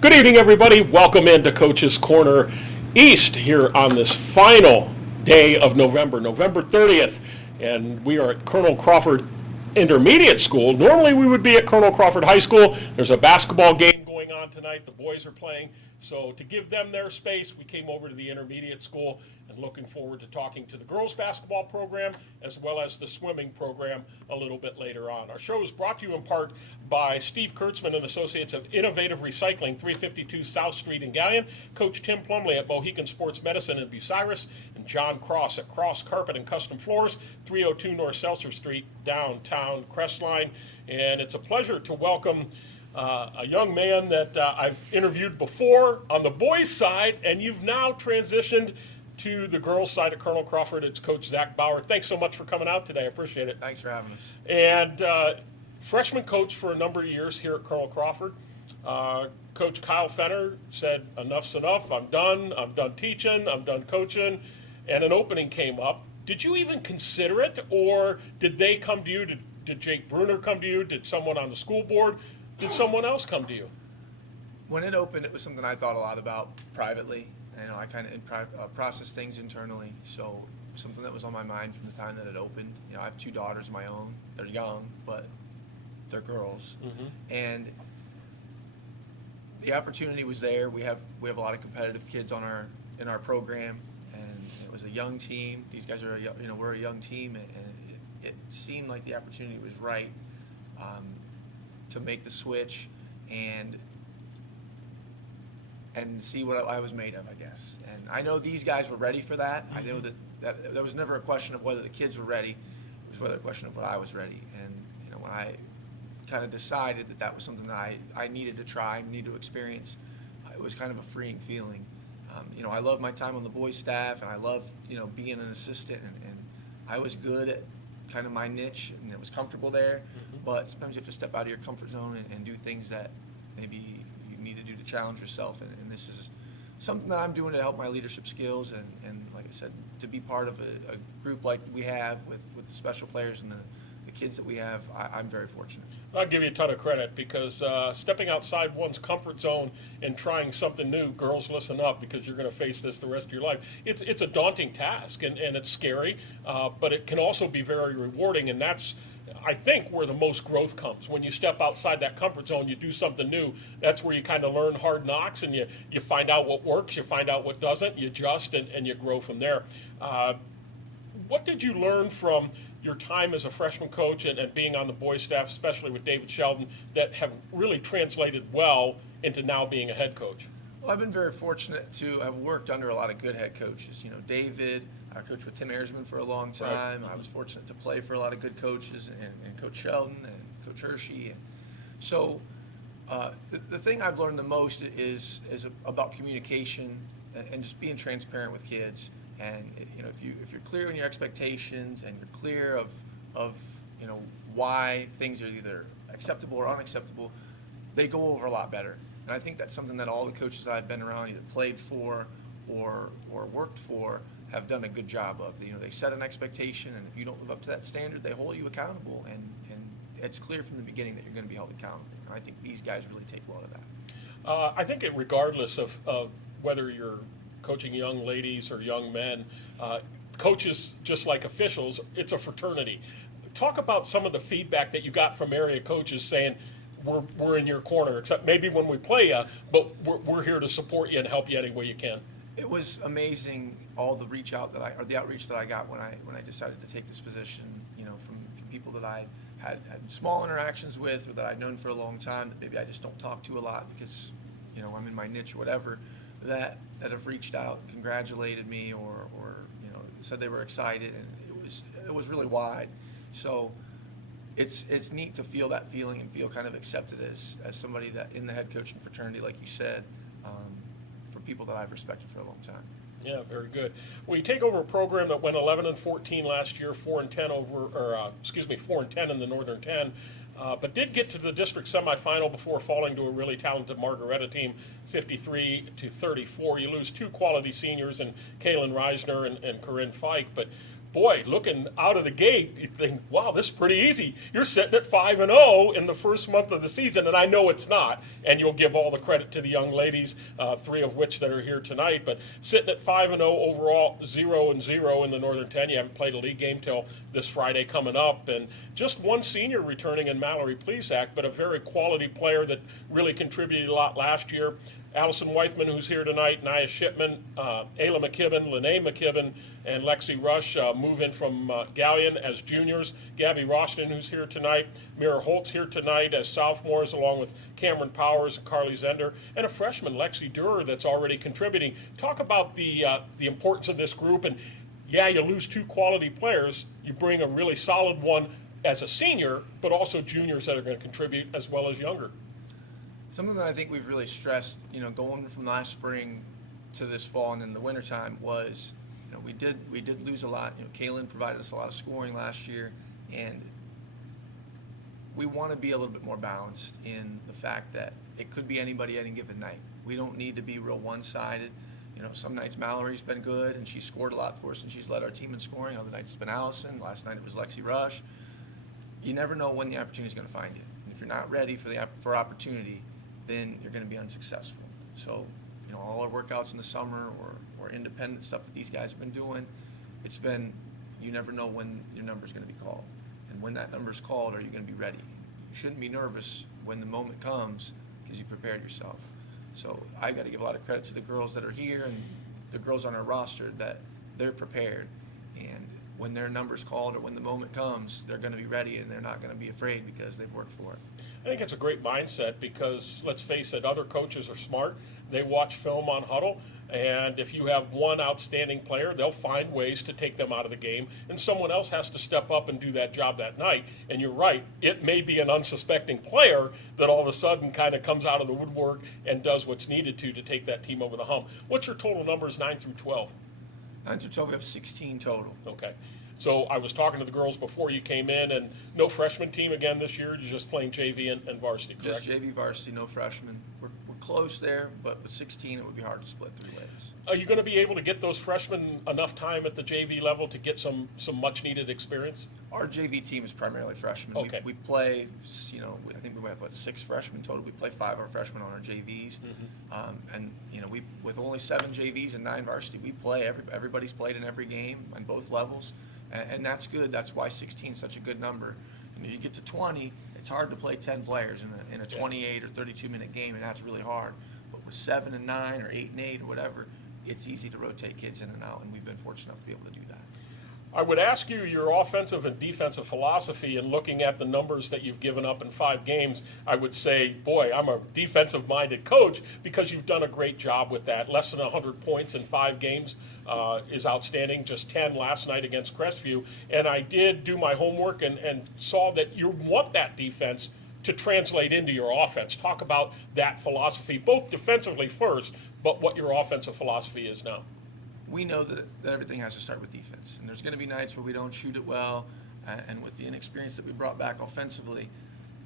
Good evening, everybody. Welcome into Coach's Corner East here on this final day of November, November 30th. And we are at Colonel Crawford Intermediate School. Normally we would be at Colonel Crawford High School. There's a basketball game going on tonight. The boys are playing. So to give them their space, we came over to the intermediate school and looking forward to talking to the girls basketball program as well as the swimming program a little bit later on. Our show is brought to you in part by Steve Kurtzman and Associates of Innovative Recycling, 352 South Street in Gallion, Coach Tim Plumley at Mohican Sports Medicine in Bucyrus, and John Cross at Cross Carpet and Custom Floors, 302 North Seltzer Street, downtown Crestline. And it's a pleasure to welcome a young man that I've interviewed before on the boys' side, and you've now transitioned to the girls' side of Colonel Crawford. It's Coach Zach Bauer. Thanks so much for coming out today. I appreciate it. Thanks for having us. And freshman coach for a number of years here at Colonel Crawford. Coach Kyle Fenner said, enough's enough. I'm done teaching. I'm done coaching. And an opening came up. Did you even consider it, or did they come to you? Did Jake Bruner come to you? Did someone on the school board? Did someone else come to you? When it opened, it was something I thought a lot about privately. I kind of process things internally, so something that was on my mind from the time that it opened. I have two daughters of my own. They're young, but they're girls, and the opportunity was there. We have a lot of competitive kids in our program, and it was a young team. These guys are we're a young team, and it seemed like the opportunity was right to make the switch and see what I was made of, I guess. And I know these guys were ready for that. I know that there was never a question of whether the kids were ready. It was whether a question of what I was ready. And when I kind of decided that was something that I needed to try, needed to experience, it was kind of a freeing feeling. I love my time on the boys' staff, and I love being an assistant, and I was good at kind of my niche, and it was comfortable there. But sometimes you have to step out of your comfort zone and do things that maybe you need to do to challenge yourself. And this is something that I'm doing to help my leadership skills. And like I said, to be part of a group like we have with the special players and the kids that we have, I'm very fortunate. I'll give you a ton of credit because stepping outside one's comfort zone and trying something new, girls, listen up, because you're going to face this the rest of your life. It's a daunting task, and it's scary, but it can also be very rewarding, and that's, I think, where the most growth comes. When you step outside that comfort zone, you do something new, that's where you kind of learn hard knocks, and you find out what works, you find out what doesn't, you adjust, and you grow from there. What did you learn from your time as a freshman coach and being on the boys' staff, especially with David Sheldon, that have really translated well into now being a head coach? Well, I've been very fortunate to have worked under a lot of good head coaches. David, I coached with Tim Ersman for a long time. Right. I was fortunate to play for a lot of good coaches, and Coach Sheldon and Coach Hershey. And so the thing I've learned the most is about communication and just being transparent with kids. And if you're clear in your expectations and you're clear of why things are either acceptable or unacceptable, they go over a lot better. And I think that's something that all the coaches that I've been around, either played for or worked for, have done a good job of. They set an expectation, and if you don't live up to that standard, they hold you accountable. And it's clear from the beginning that you're going to be held accountable. And I think these guys really take well to that. I think regardless of whether you're coaching young ladies or young men, coaches, just like officials, it's a fraternity. Talk about some of the feedback that you got from area coaches saying, we're in your corner, except maybe when we play you, but we're here to support you and help you any way you can. It was amazing, all the the outreach that I got when I decided to take this position. From people that I had small interactions with, or that I'd known for a long time, that maybe I just don't talk to a lot because I'm in my niche or whatever, that have reached out, congratulated me, or said they were excited, and it was really wide. So it's neat to feel that feeling and feel kind of accepted as somebody that in the head coaching fraternity, like you said, for people that I've respected for a long time. Yeah, very good. Well, you take over a program that went 11-14 last year, 4-10 4-10 in the Northern 10. But did get to the district semifinal before falling to a really talented Margaretta team, 53-34. You lose two quality seniors in Kaylin Reisner and Corinne Fike. But boy, looking out of the gate, you think, wow, this is pretty easy. You're sitting at 5-0 in the first month of the season, and I know it's not. And you'll give all the credit to the young ladies, 3 of which that are here tonight. But sitting at 5-0 overall, 0-0 in the Northern 10. You haven't played a league game till this Friday coming up, and just one senior returning in Mallory Plesac, but a very quality player that really contributed a lot last year. Allison Weithman, who's here tonight, Nia Shipman, Ayla McKibben, Lene McKibben, and Lexi Rush move in from Galleon as juniors. Gabby Roston, who's here tonight. Mira Holtz here tonight as sophomores, along with Cameron Powers and Carly Zender, and a freshman, Lexi Durer, that's already contributing. Talk about the importance of this group. And yeah, you lose 2 quality players. You bring a really solid one as a senior, but also juniors that are going to contribute as well as younger. Something that I think we've really stressed, going from last spring to this fall and in the wintertime was, we did lose a lot. Kaylin provided us a lot of scoring last year, and we want to be a little bit more balanced in the fact that it could be anybody any given night. We don't need to be real one-sided. Some nights Mallory's been good and she's scored a lot for us and she's led our team in scoring. Other nights it's been Allison. Last night it was Lexi Rush. You never know when the opportunity is going to find you. And if you're not ready for opportunity, then you're going to be unsuccessful. So, all our workouts in the summer or independent stuff that these guys have been doing, it's been, you never know when your number's going to be called. And when that number's called, are you going to be ready? You shouldn't be nervous when the moment comes because you prepared yourself. So I got to give a lot of credit to the girls that are here and the girls on our roster that they're prepared. And when their number's called or when the moment comes, they're going to be ready and they're not going to be afraid because they've worked for it. I think it's a great mindset because, let's face it, other coaches are smart. They watch film on Huddle, and if you have one outstanding player, they'll find ways to take them out of the game, and someone else has to step up and do that job that night. And you're right, it may be an unsuspecting player that all of a sudden kind of comes out of the woodwork and does what's needed to take that team over the hump. What's your total numbers, 9 through 12? 9 through 12, we have 16 total. Okay. So I was talking to the girls before you came in, and no freshman team again this year. You're just playing JV and varsity, correct? Just JV varsity, no freshmen. We're close there, but with 16, it would be hard to split 3 ways. Are you going to be able to get those freshmen enough time at the JV level to get some much-needed experience? Our JV team is primarily freshmen. Okay. We play, I think we have 6 freshmen total. We play 5 of our freshmen on our JVs, and we with only 7 JVs and 9 varsity, we play. Everybody's played in every game on both levels. And that's good. That's why 16 is such a good number. And if you get to 20, it's hard to play 10 players in a 28 or 32-minute game, and that's really hard. But with 7 and 9 or 8 and 8 or whatever, it's easy to rotate kids in and out, and we've been fortunate enough to be able to do that. I would ask you your offensive and defensive philosophy, and looking at the numbers that you've given up in 5 games, I would say, boy, I'm a defensive-minded coach because you've done a great job with that. Less than 100 points in 5 games is outstanding, just 10 last night against Crestview. And I did do my homework and saw that you want that defense to translate into your offense. Talk about that philosophy, both defensively first, but what your offensive philosophy is now. We know that everything has to start with defense. And there's going to be nights where we don't shoot it well. And with the inexperience that we brought back offensively,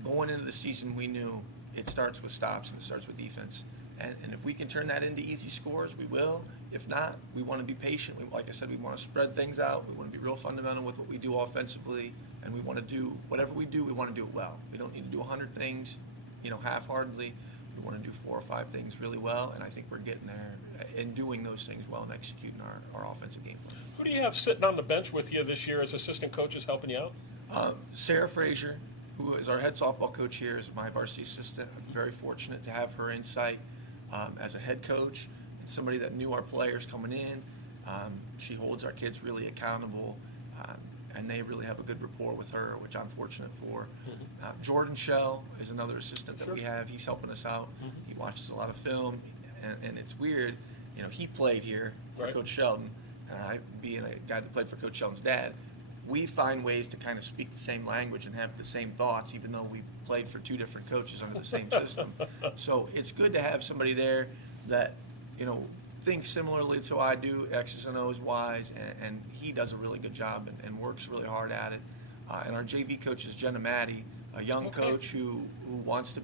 going into the season, we knew it starts with stops and it starts with defense. And if we can turn that into easy scores, we will. If not, we want to be patient. Like I said, we want to spread things out. We want to be real fundamental with what we do offensively. And we want to do whatever we do, we want to do it well. We don't need to do 100 things, half-heartedly. We want to do 4 or 5 things really well, and I think we're getting there and doing those things well and executing our offensive game plan. Who do you have sitting on the bench with you this year as assistant coaches helping you out? Sarah Frazier, who is our head softball coach here, is my varsity assistant. I'm very fortunate to have her insight as a head coach and somebody that knew our players coming in. She holds our kids really accountable, and they really have a good rapport with her, which I'm fortunate for. Jordan Shell is another assistant that we have. He's helping us out. He watches a lot of film, and it's weird. He played here for Coach Sheldon, and I, being a guy that played for Coach Sheldon's dad, we find ways to kind of speak the same language and have the same thoughts, even though we played for 2 different coaches under the same system. So it's good to have somebody there that, thinks similarly to I do, X's and O's, Y's, and he does a really good job and works really hard at it. And our JV coach is Jenna Maddie, a young coach who wants to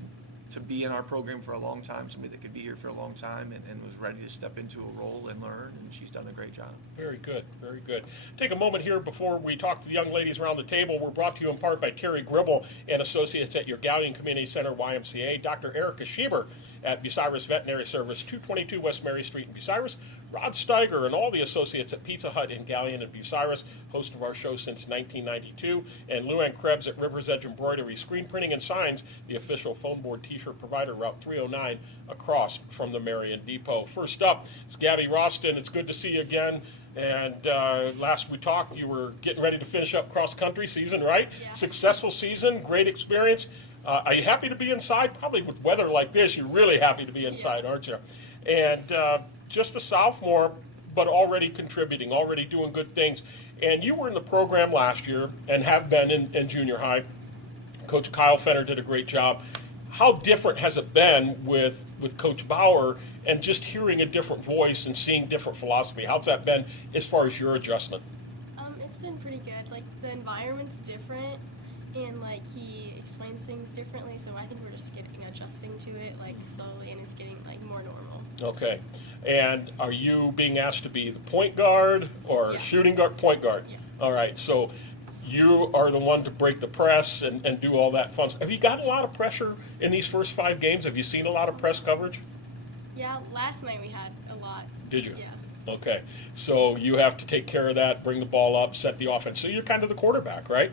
to be in our program for a long time, somebody that could be here for a long time and was ready to step into a role and learn, and she's done a great job. Very good, very good. Take a moment here before we talk to the young ladies around the table. We're brought to you in part by Terry Gribble and Associates at your Gallion Community Center, YMCA, Dr. Erica Schieber at Bucyrus Veterinary Service, 222 West Mary Street in Bucyrus, Rod Steiger and all the associates at Pizza Hut in Gallion and Bucyrus, host of our show since 1992, and Luann Krebs at River's Edge Embroidery, Screen Printing and Signs, the official phone board t-shirt provider, Route 309 across from the Marion Depot. First up is Gabby Roston. It's good to see you again. And last we talked, you were getting ready to finish up cross-country season, right? Yeah. Successful season, great experience. Are you happy to be inside? Probably with weather like this, you're really happy to be inside, aren't you? And just a sophomore, but already contributing, already doing good things. And you were in the program last year and have been in junior high. Coach Kyle Fenner did a great job. How different has it been with Coach Bauer and just hearing a different voice and seeing different philosophy? How's that been as far as your adjustment? It's been pretty good. Like, the environment's different, and like he explains things differently, so I think we're just adjusting to it like slowly, and it's getting like more normal. Okay. And are you being asked to be the point guard or Yeah. shooting guard? Point guard. Yeah. All right. So you are the one to break the press and do all that fun stuff. Have you got a lot of pressure in these first 5 games? Have you seen a lot of press coverage? Yeah, last night we had a lot. Did you? Yeah. Okay. So you have to take care of that, bring the ball up, set the offense. So you're kind of the quarterback, right?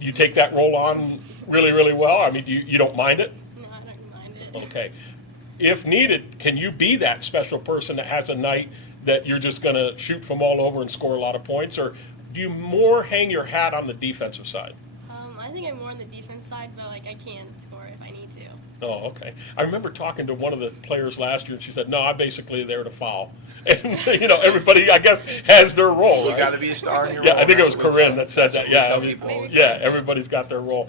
You take that role on really, really well? I mean, you don't mind it? No, I don't mind it. Okay. If needed, can you be that special person that has a night that you're just going to shoot from all over and score a lot of points? Or do you more hang your hat on the defensive side? I think I'm more on the defense side, but like I can score if I need to. Oh, okay. I remember talking to one of the players last year, and she said, "No, I'm basically there to foul." And everybody, I guess, has their role. You Right? got to be a star in your Yeah, role. I think it was That's what we Corinne that said That's that. what we Yeah, tell I mean, people all the yeah, time. everybody's got their role.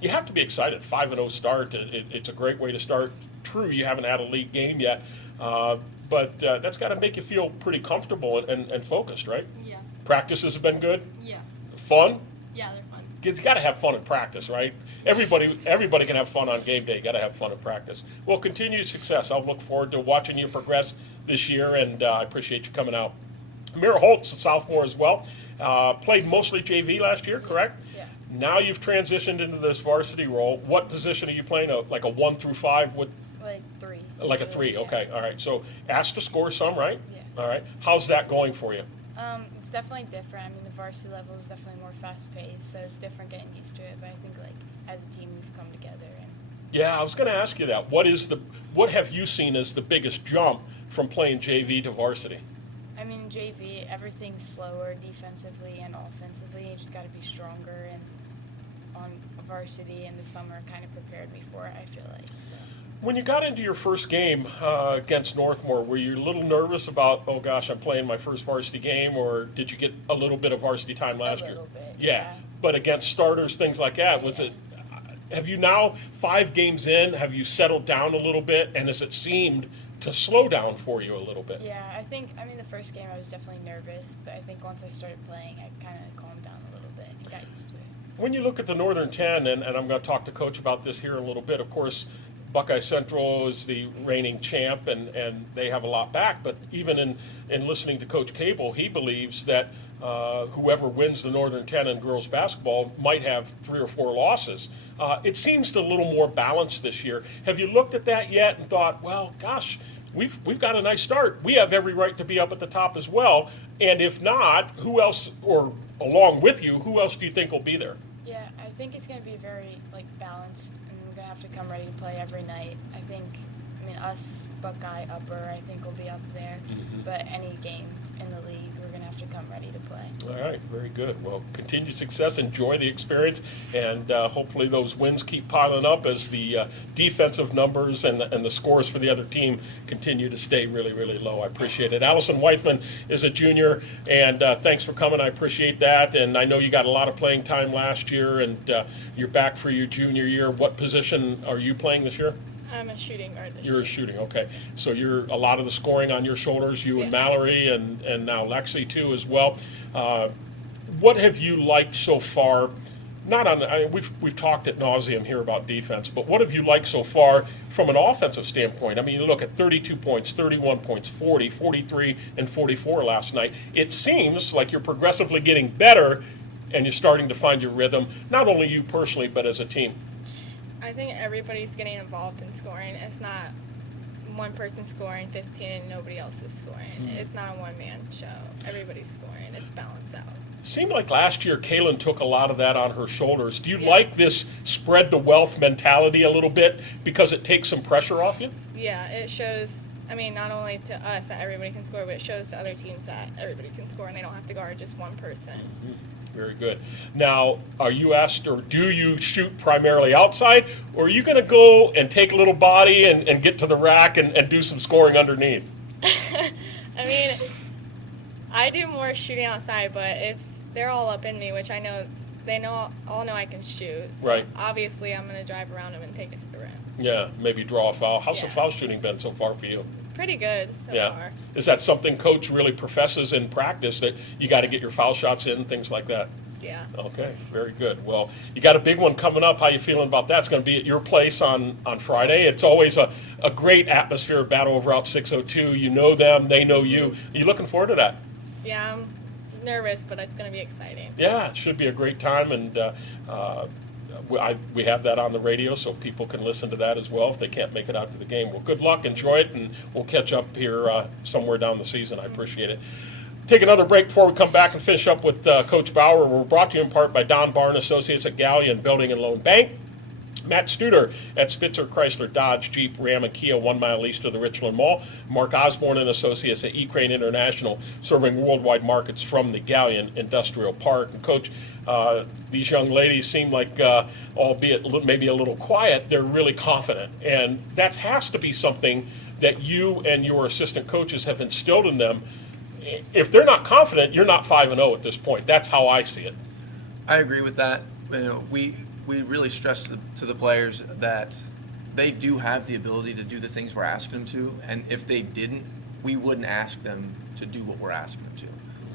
You have to be excited. 5-0 start. It's a great way to start. True, you haven't had a league game yet, but that's got to make you feel pretty comfortable and focused, right? Yeah. Practices have been good. Yeah. Fun. Yeah, they're fun. You got to have fun in practice, right? Everybody can have fun on game day. You got to have fun in practice. Well, continued success. I'll look forward to watching you progress this year, and I appreciate you coming out. Mira Holtz, a sophomore as well, played mostly JV last year, correct? Yeah. Now you've transitioned into this varsity role. What position are you playing? Like a 1 through 5? Like 3. Like a 3. Yeah. Okay, all right. So asked to score some, right? Yeah. All right. How's that going for you? It's definitely different. I mean, the varsity level is definitely more fast-paced, so it's different getting used to it. But I think, like, as a team, we've come together. And Yeah, I was going to ask you that. What have you seen as the biggest jump from playing JV to varsity? I mean, JV, everything's slower defensively and offensively. You just got to be stronger. And on varsity in the summer, kind of prepared before, I feel like. So. When you got into your first game against Northmore, were you a little nervous about, oh gosh, I'm playing my first varsity game, or did you get a little bit of varsity time last year? A little bit, Yeah, but against starters, things like that, was it? Have you now 5 games in? Have you settled down a little bit, and has it seemed to slow down for you a little bit? Yeah, I mean, the first game I was definitely nervous, but I think once I started playing, I kind of calmed down a little bit and got used to it. When you look at the Northern 10, and I'm going to talk to Coach about this here in a little bit, of course, Buckeye Central is the reigning champ, and they have a lot back. But even in listening to Coach Cable, he believes that whoever wins the Northern 10 in girls basketball might have 3 or 4 losses. It seems a little more balanced this year. Have you looked at that yet and thought, well, gosh, we've got a nice start. We have every right to be up at the top as well. And if not, who else, or along with you, who else do you think will be there? Yeah, I think it's going to be very, balanced, and we're going to have to come ready to play every night. I mean, us, Buckeye, Upper, I think will be up there. Mm-hmm. But any game in the league, we're going to have to come ready to play. All right, very good. Well, continued success. Enjoy the experience, and hopefully those wins keep piling up as the defensive numbers and the scores for the other team continue to stay really, really low. I appreciate it. Allison Weithman is a junior, and thanks for coming. I appreciate that, and I know you got a lot of playing time last year, and you're back for your junior year. What position are you playing this year? I'm a shooting guard this You're year. a shooting, okay. So you're a lot of the scoring on your shoulders, you and Yeah. Mallory, and now Lexi too as well. What have you liked so far not on, we've talked ad nauseum here about defense, but what have you liked so far from an offensive standpoint? I mean, you look at 32 points, 31 points, 40, 43, and 44 last night. It seems like you're progressively getting better and you're starting to find your rhythm, not only you personally, but as a team. I think everybody's getting involved in scoring. It's not one person scoring 15 and nobody else is scoring. It's not a one-man show. Everybody's scoring. It's balanced out. Seemed like last year Kaylin took a lot of that on her shoulders. Do you like this spread the wealth mentality a little bit because it takes some pressure off you? Yeah, it shows, I mean, not only to us that everybody can score, but it shows to other teams that everybody can score and they don't have to guard just one person. Very good. Now, are you asked, or do you shoot primarily outside, or are you going to go and take a little body and get to the rack and do some scoring underneath? I mean, I do more shooting outside, but if they're all up in me, which I know they all know I can shoot. So right. Obviously, I'm going to drive around them and take it to the rim. Yeah, maybe draw a foul. How's the Yeah. foul shooting been so far for you? Pretty good so Yeah. far. Is that something Coach really professes in practice, that you got to get your foul shots in, things like that? Yeah. Okay, very good. Well, you got a big one coming up. How you feeling about that? It's going to be at your place on Friday. It's always a great atmosphere of Battle of Route 602. You know them, they know you. Are you looking forward to that? Yeah, I'm nervous, but it's going to be exciting. Yeah, it should be a great time, and we have that on the radio, so people can listen to that as well if they can't make it out to the game. Well, good luck, enjoy it, and we'll catch up here somewhere down the season. I appreciate it. Take another break before we come back and finish up with Coach Bauer. We're brought to you in part by Don Barr and Associates at Galleon Building and Loan Bank. Matt Studer at Spitzer Chrysler Dodge Jeep Ram and Kia 1 mile east of the Richland Mall. Mark Osborne and Associates at E-Crane International, serving worldwide markets from the Galleon Industrial Park. And Coach, these young ladies seem like, albeit maybe a little quiet, they're really confident. And that has to be something that you and your assistant coaches have instilled in them. If they're not confident, you're not 5-0 at this point. That's how I see it. I agree with that. You know, we really stress to the players that they do have the ability to do the things we're asking them to, and if they didn't, we wouldn't ask them to do what we're asking them to.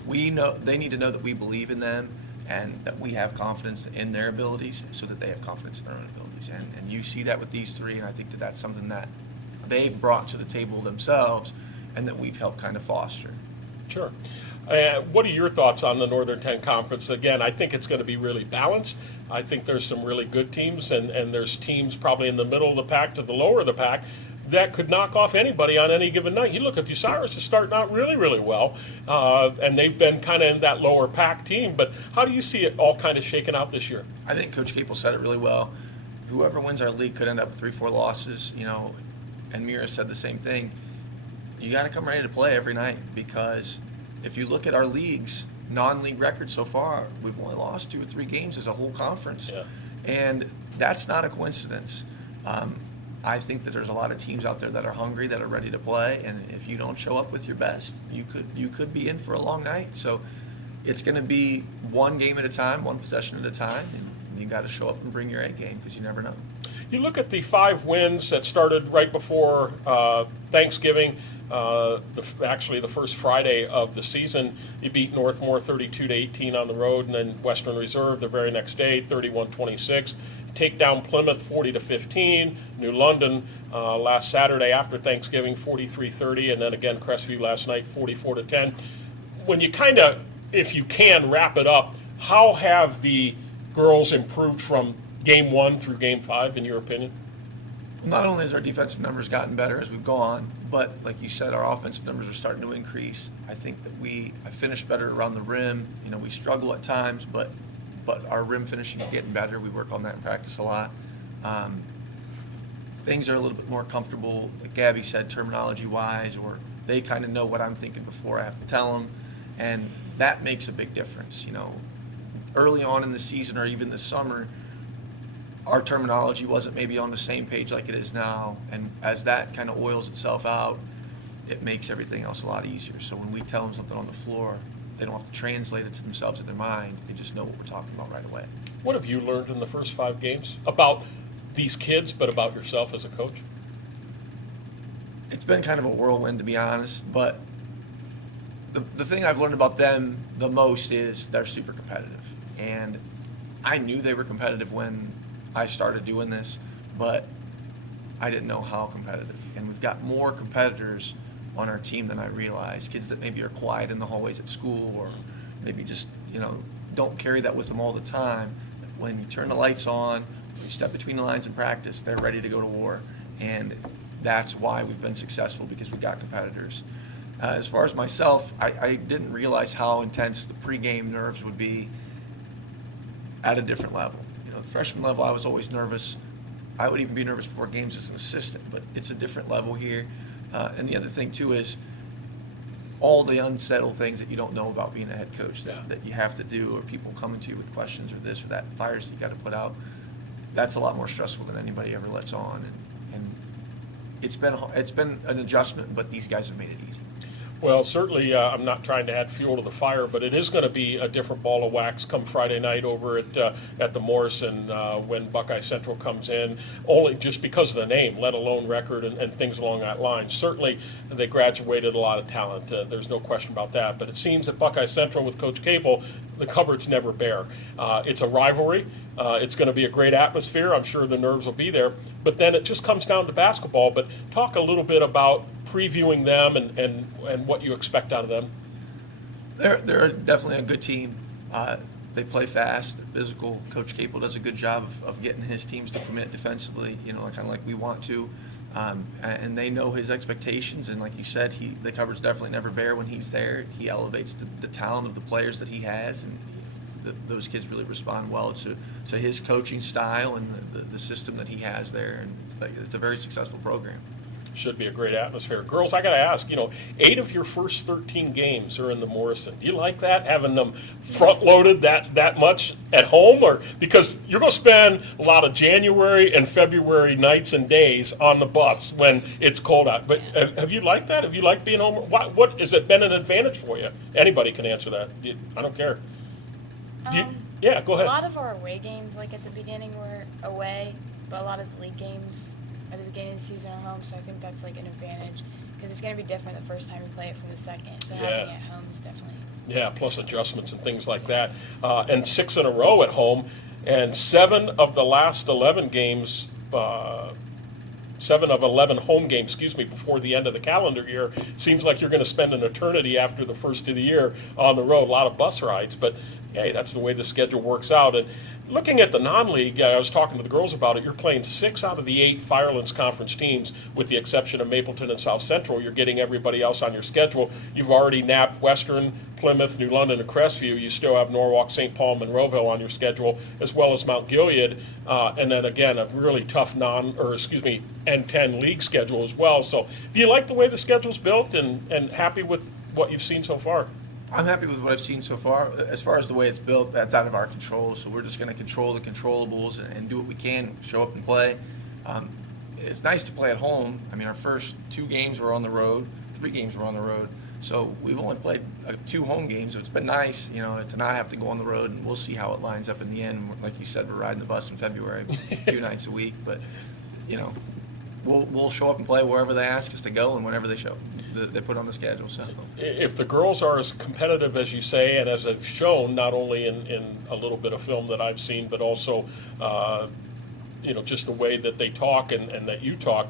We know they need to know that we believe in them and that we have confidence in their abilities, so that they have confidence in their own abilities. And you see that with these three, and I think that that's something that they've brought to the table themselves, and that we've helped kind of foster. Sure. What are your thoughts on the Northern 10 Conference? Again, I think it's going to be really balanced. I think there's some really good teams, and there's teams probably in the middle of the pack to the lower of the pack that could knock off anybody on any given night. You look at Bucyrus is starting out really, really well, and they've been kind of in that lower pack team. But how do you see it all kind of shaking out this year? I think Coach Capel said it really well. Whoever wins our league could end up with 3-4 losses, and Mira said the same thing. You got to come ready to play every night, because if you look at our league's non-league record so far, we've only lost 2 or 3 games as a whole conference. Yeah. And that's not a coincidence. I think that there's a lot of teams out there that are hungry, that are ready to play, and if you don't show up with your best, you could be in for a long night. So it's going to be one game at a time, one possession at a time, and you got to show up and bring your A game, because you never know. You look at the 5 wins that started right before Thanksgiving. Actually, the first Friday of the season, you beat Northmore 32-18 on the road, and then Western Reserve the very next day, 31-26. Take down Plymouth 40-15. New London last Saturday after Thanksgiving 43-30, and then again Crestview last night 44-10. When you kind of, if you can, wrap it up, how have the girls improved from Game 1 through Game 5, in your opinion? Not only has our defensive numbers gotten better as we've gone, but like you said, our offensive numbers are starting to increase. I think that we finished better around the rim. We struggle at times, but our rim finishing is getting better. We work on that in practice a lot. Things are a little bit more comfortable, like Gabby said, terminology-wise, or they kind of know what I'm thinking before I have to tell them, and that makes a big difference. Early on in the season or even this summer, our terminology wasn't maybe on the same page like it is now, and as that kind of oils itself out, it makes everything else a lot easier. So when we tell them something on the floor, they don't have to translate it to themselves in their mind. They just know what we're talking about right away. What have you learned in the first 5 games about these kids, but about yourself as a coach? It's been kind of a whirlwind, to be honest, but the thing I've learned about them the most is they're super competitive. And I knew they were competitive when I started doing this, but I didn't know how competitive. And we've got more competitors on our team than I realized. Kids that maybe are quiet in the hallways at school, or maybe just, don't carry that with them all the time. When you turn the lights on, when you step between the lines in practice, they're ready to go to war. And that's why we've been successful, because we got competitors. As far as myself, I didn't realize how intense the pregame nerves would be at a different level. The freshman level, I was always nervous. I would even be nervous before games as an assistant, but it's a different level here. And the other thing, too, is all the unsettled things that you don't know about being a head coach that you have to do, or people coming to you with questions or this or that, fires that you got to put out. That's a lot more stressful than anybody ever lets on. And it's been an adjustment, but these guys have made it easy. Well, certainly, I'm not trying to add fuel to the fire, but it is going to be a different ball of wax come Friday night over at the Morrison when Buckeye Central comes in, only just because of the name, let alone record and things along that line. Certainly, they graduated a lot of talent. There's no question about that. But it seems that Buckeye Central with Coach Cable, the cupboard's never bare. It's a rivalry. It's going to be a great atmosphere. I'm sure the nerves will be there. But then it just comes down to basketball. But talk a little bit about previewing them and what you expect out of them. They're definitely a good team. They play fast, they're physical. Coach Capel does a good job of getting his teams to commit defensively, kind of like we want to. And they know his expectations. And like you said, the cupboard's definitely never bare when he's there. He elevates the talent of the players that he has, and those kids really respond well to his coaching style and the system that he has there. And it's a very successful program. Should be a great atmosphere. Girls, I got to ask, 8 of your first 13 games are in the Morrison. Do you like that, having them front-loaded that much at home? Or because you're going to spend a lot of January and February nights and days on the bus when it's cold out. But have you liked that? Have you liked being home? What has it been an advantage for you? Anybody can answer that. I don't care. Yeah, go ahead. A lot of our away games, like at the beginning, were away, but a lot of the league games at the beginning of the season are home, so I think that's like an advantage because it's going to be different the first time you play it from the second. So having it at home is definitely. Yeah, plus adjustments and things like that. And 6 in a row at home, and 7 of the last 11 games. 7 of 11 home games, before the end of the calendar year. Seems like you're going to spend an eternity after the first of the year on the road. A lot of bus rides, but hey, that's the way the schedule works out. And looking at the non-league, I was talking to the girls about it. You're playing 6 out of the 8 Firelands Conference teams, with the exception of Mapleton and South Central. You're getting everybody else on your schedule. You've already napped Western, Plymouth, New London, and Crestview. You still have Norwalk, St. Paul, Monroeville on your schedule, as well as Mount Gilead. And then again, a really tough N10 league schedule as well. So, do you like the way the schedule's built, and happy with what you've seen so far? I'm happy with what I've seen so far. As far as the way it's built, that's out of our control. So we're just going to control the controllables and do what we can, show up and play. It's nice to play at home. I mean, our first 2 games were on the road, 3 games were on the road. So we've only played 2 home games. So it's been nice, to not have to go on the road. And we'll see how it lines up in the end. Like you said, we're riding the bus in February 2 nights a week. But, we'll show up and play wherever they ask us to go and whenever they put on the schedule. So if the girls are as competitive as you say, and as they've shown, not only in a little bit of film that I've seen, but also just the way that they talk and that you talk,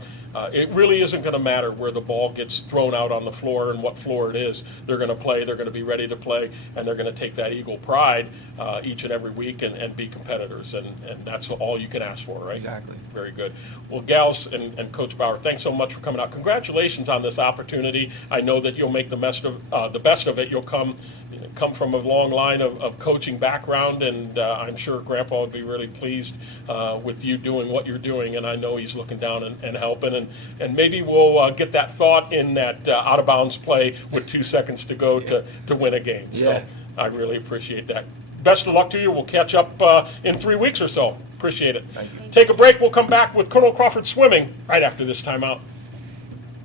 it really isn't going to matter where the ball gets thrown out on the floor and what floor it is. They're going to play, they're going to be ready to play, and they're going to take that Eagle pride each and every week and be competitors, and that's all you can ask for, right? Exactly. Very good. Well, gals and Coach Bauer, thanks so much for coming out. Congratulations on this opportunity. I know that you'll make the best of it. You'll come from a long line of coaching background, and I'm sure Grandpa would be really pleased with you doing what you're doing, and I know he's looking down and helping, and maybe we'll get that thought in that out-of-bounds play with 2 seconds to go to win a game. Yeah. So I really appreciate that. Best of luck to you. We'll catch up in 3 weeks or so. Appreciate it. Thank you. Take a break. We'll come back with Colonel Crawford Swimming right after this timeout.